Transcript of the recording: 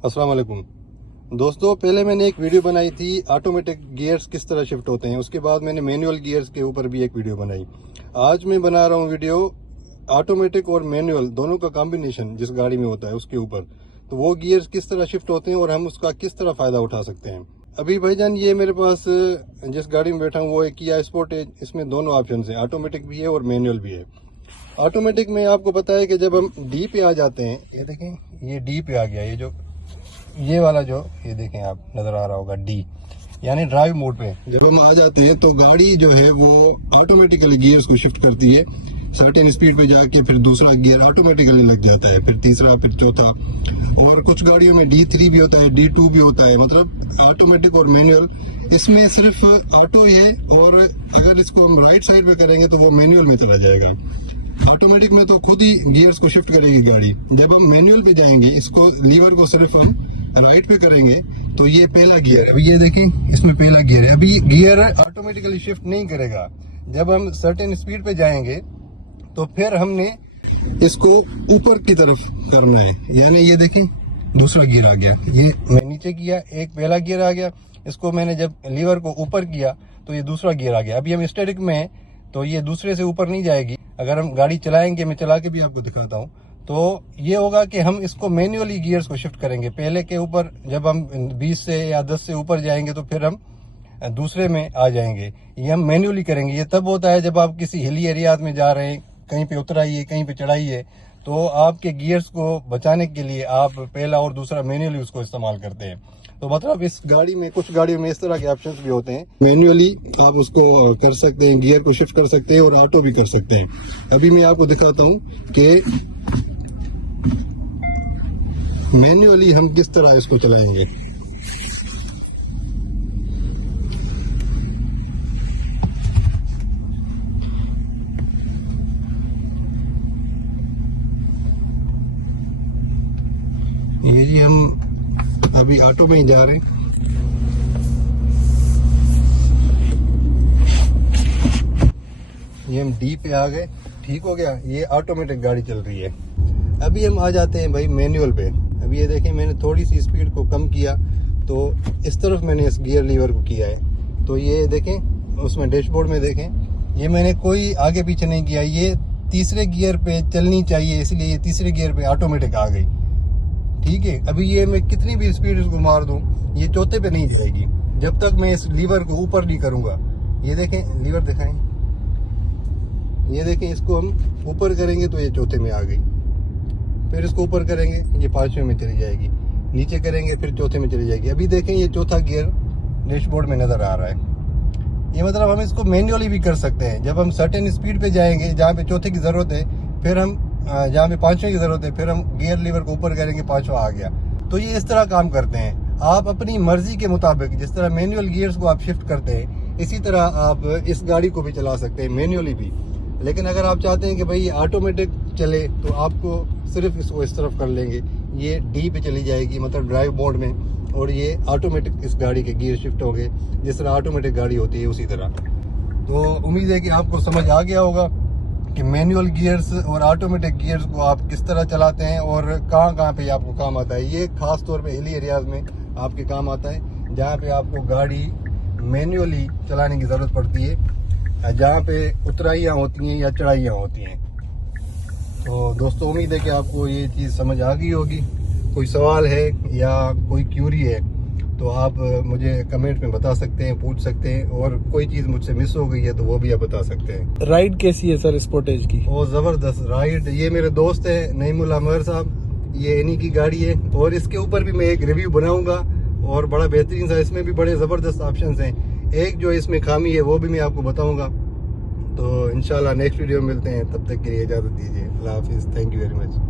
अस्सलाम वालेकुम दोस्तों, पहले मैंने एक वीडियो बनाई थी ऑटोमेटिक गियर्स किस तरह शिफ्ट होते हैं। उसके बाद मैंने मैनुअल गियर्स के ऊपर भी एक वीडियो बनाई। आज मैं बना रहा हूँ वीडियो ऑटोमेटिक और मैनुअल दोनों का कॉम्बिनेशन जिस गाड़ी में होता है उसके ऊपर। तो वो गियर्स किस तरह शिफ्ट होते हैं और हम उसका किस तरह फायदा उठा सकते हैं। अभी भाईजान ये मेरे पास जिस गाड़ी में बैठा हूँ वो एक किया स्पोर्टेज। इसमें दोनों ऑप्शन है, ऑटोमेटिक भी है और मैनुअल भी है। ऑटोमेटिक में आपको पता है कि जब हम डी पे आ जाते हैं, ये देखें ये डी पे आ गया, ये वाला जो ये देखें आप नजर आ रहा होगा डी, यानी ड्राइव मोड पे जब हम आ जाते हैं तो गाड़ी जो है वो ऑटोमेटिकली गियर्स को शिफ्ट करती है। सर्टेन स्पीड पे जाके फिर दूसरा गियर ऑटोमेटिकली लग जाता है, फिर तीसरा, फिर चौथा। और कुछ गाड़ियों में D3 भी होता है, D2 भी होता है। मतलब ऑटोमेटिक और मैनुअल इसमें सिर्फ ऑटो ही है। और अगर इसको हम राइट साइड पे करेंगे तो वो मैनुअल में चला जाएगा। ऑटोमेटिक में तो खुद ही गियर्स को शिफ्ट करेगी गाड़ी। जब हम मैनुअल पे जाएंगे, इसको लीवर को सिर्फ हम राइट पे करेंगे तो ये पहला गियर है। अभी ये देखें, इसमें पहला गियर है। अभी गियर ऑटोमेटिकली शिफ्ट नहीं करेगा। जब हम सर्टेन स्पीड पे जाएंगे तो फिर हमने इसको ऊपर की तरफ करना है, यानी ये देखें दूसरा गियर आ गया। ये मैं नीचे किया, एक पहला गियर आ गया। इसको मैंने जब लीवर को ऊपर किया तो ये दूसरा गियर आ गया। अभी हम स्टैटिक में हैं तो ये दूसरे से ऊपर नहीं जाएगी। अगर हम गाड़ी चलाएंगे, मैं चला के भी आपको दिखाता हूँ, तो ये होगा कि हम इसको मैन्युअली गियर्स को शिफ्ट करेंगे। पहले के ऊपर जब हम 20 से या 10 से ऊपर जाएंगे तो फिर हम दूसरे में आ जाएंगे। ये हम मैन्युअली करेंगे। ये तब होता है जब आप किसी हिली एरियाज में जा रहे हैं, कहीं पे उतराइए, कहीं पे चढ़ाइए, तो आपके गियर्स को बचाने के लिए आप पहला और दूसरा मैन्युअली उसको इस्तेमाल करते हैं। तो मतलब इस गाड़ी में, कुछ गाड़ियों में इस तरह के ऑप्शंस भी होते हैं। मैन्युअली आप उसको कर सकते हैं, गियर को शिफ्ट कर सकते हैं और ऑटो भी कर सकते हैं। अभी मैं आपको दिखाता हूँ कि मैन्युअली हम किस तरह इसको चलाएंगे। ये जी हम अभी ऑटो में ही जा रहे हैं। ये हम डी पे आ गए, ठीक हो गया। ये ऑटोमेटिक गाड़ी चल रही है। अभी हम आ जाते हैं भाई मैनुअल पे। अभी ये देखें, मैंने थोड़ी सी स्पीड को कम किया तो इस तरफ मैंने इस गियर लीवर को किया है। तो ये देखें, उसमें डैशबोर्ड में देखें, ये मैंने कोई आगे पीछे नहीं किया। ये तीसरे गियर पे चलनी चाहिए, इसलिए ये तीसरे गियर पे ऑटोमेटिक आ गई। ठीक है, अभी ये मैं कितनी भी स्पीड इसको मार दूं, ये चौथे पे नहीं जाएगी जब तक मैं इस लीवर को ऊपर नहीं करूंगा। ये देखें, लीवर दिखाएं, ये देखें, इसको हम ऊपर करेंगे तो ये चौथे में आ गई। फिर इसको ऊपर करेंगे, ये पांचवें में चली जाएगी। नीचे करेंगे, फिर चौथे में चली जाएगी। अभी देखें, ये चौथा गियर डैशबोर्ड में नजर आ रहा है। ये मतलब हम इसको मैन्युअली भी कर सकते हैं। जब हम सर्टेन स्पीड पे जाएंगे, जहाँ पे चौथे की जरूरत है, फिर हम जहाँ पे पांचवें की जरूरत है, फिर हम गियर लीवर को ऊपर करेंगे, पांचवा आ गया। तो ये इस तरह काम करते हैं। आप अपनी मर्जी के मुताबिक जिस तरह मैनुअल गियर्स को आप शिफ्ट करते हैं, इसी तरह आप इस गाड़ी को भी चला सकते हैं, मैनुअली भी। लेकिन अगर आप चाहते हैं कि भाई ऑटोमेटिक चले तो आपको सिर्फ इसको इस तरफ कर लेंगे, ये डी पे चली जाएगी, मतलब ड्राइव मोड में, और ये ऑटोमेटिक इस गाड़ी के गियर शिफ्ट होंगे जिस तरह ऑटोमेटिक गाड़ी होती है उसी तरह। तो उम्मीद है कि आपको समझ आ गया होगा कि मैनुअल गियर्स और ऑटोमेटिक गियर्स को आप किस तरह चलाते हैं और कहाँ कहाँ पे आपको काम आता है। ये खास तौर पे हिली एरियाज में आपके काम आता है, जहाँ पे आपको गाड़ी मैनुअली चलाने की ज़रूरत पड़ती है, जहाँ पे उतराइयाँ होती हैं या चढ़ाइयाँ होती हैं। तो दोस्तों, उम्मीद है कि आपको ये चीज़ समझ आ गई होगी। कोई सवाल है या कोई क्यूरी है तो आप मुझे कमेंट में बता सकते हैं, पूछ सकते हैं। और कोई चीज़ मुझसे मिस हो गई है तो वो भी आप बता सकते हैं। राइड कैसी है सर स्पोर्टेज की? वो ज़बरदस्त राइड। ये मेरे दोस्त है नईमुल अमर साहब, ये इन्हीं की गाड़ी है। और इसके ऊपर भी मैं एक रिव्यू बनाऊंगा और बड़ा बेहतरीन सा। इसमें भी बड़े ज़बरदस्त ऑप्शंस हैं। एक जो इसमें खामी है वो भी मैं आपको बताऊंगा। तो इंशाल्लाह नेक्स्ट वीडियो में मिलते हैं, तब तक के लिए इजाज़त दीजिए। अल्लाह हाफिज़, थैंक यू वेरी मच।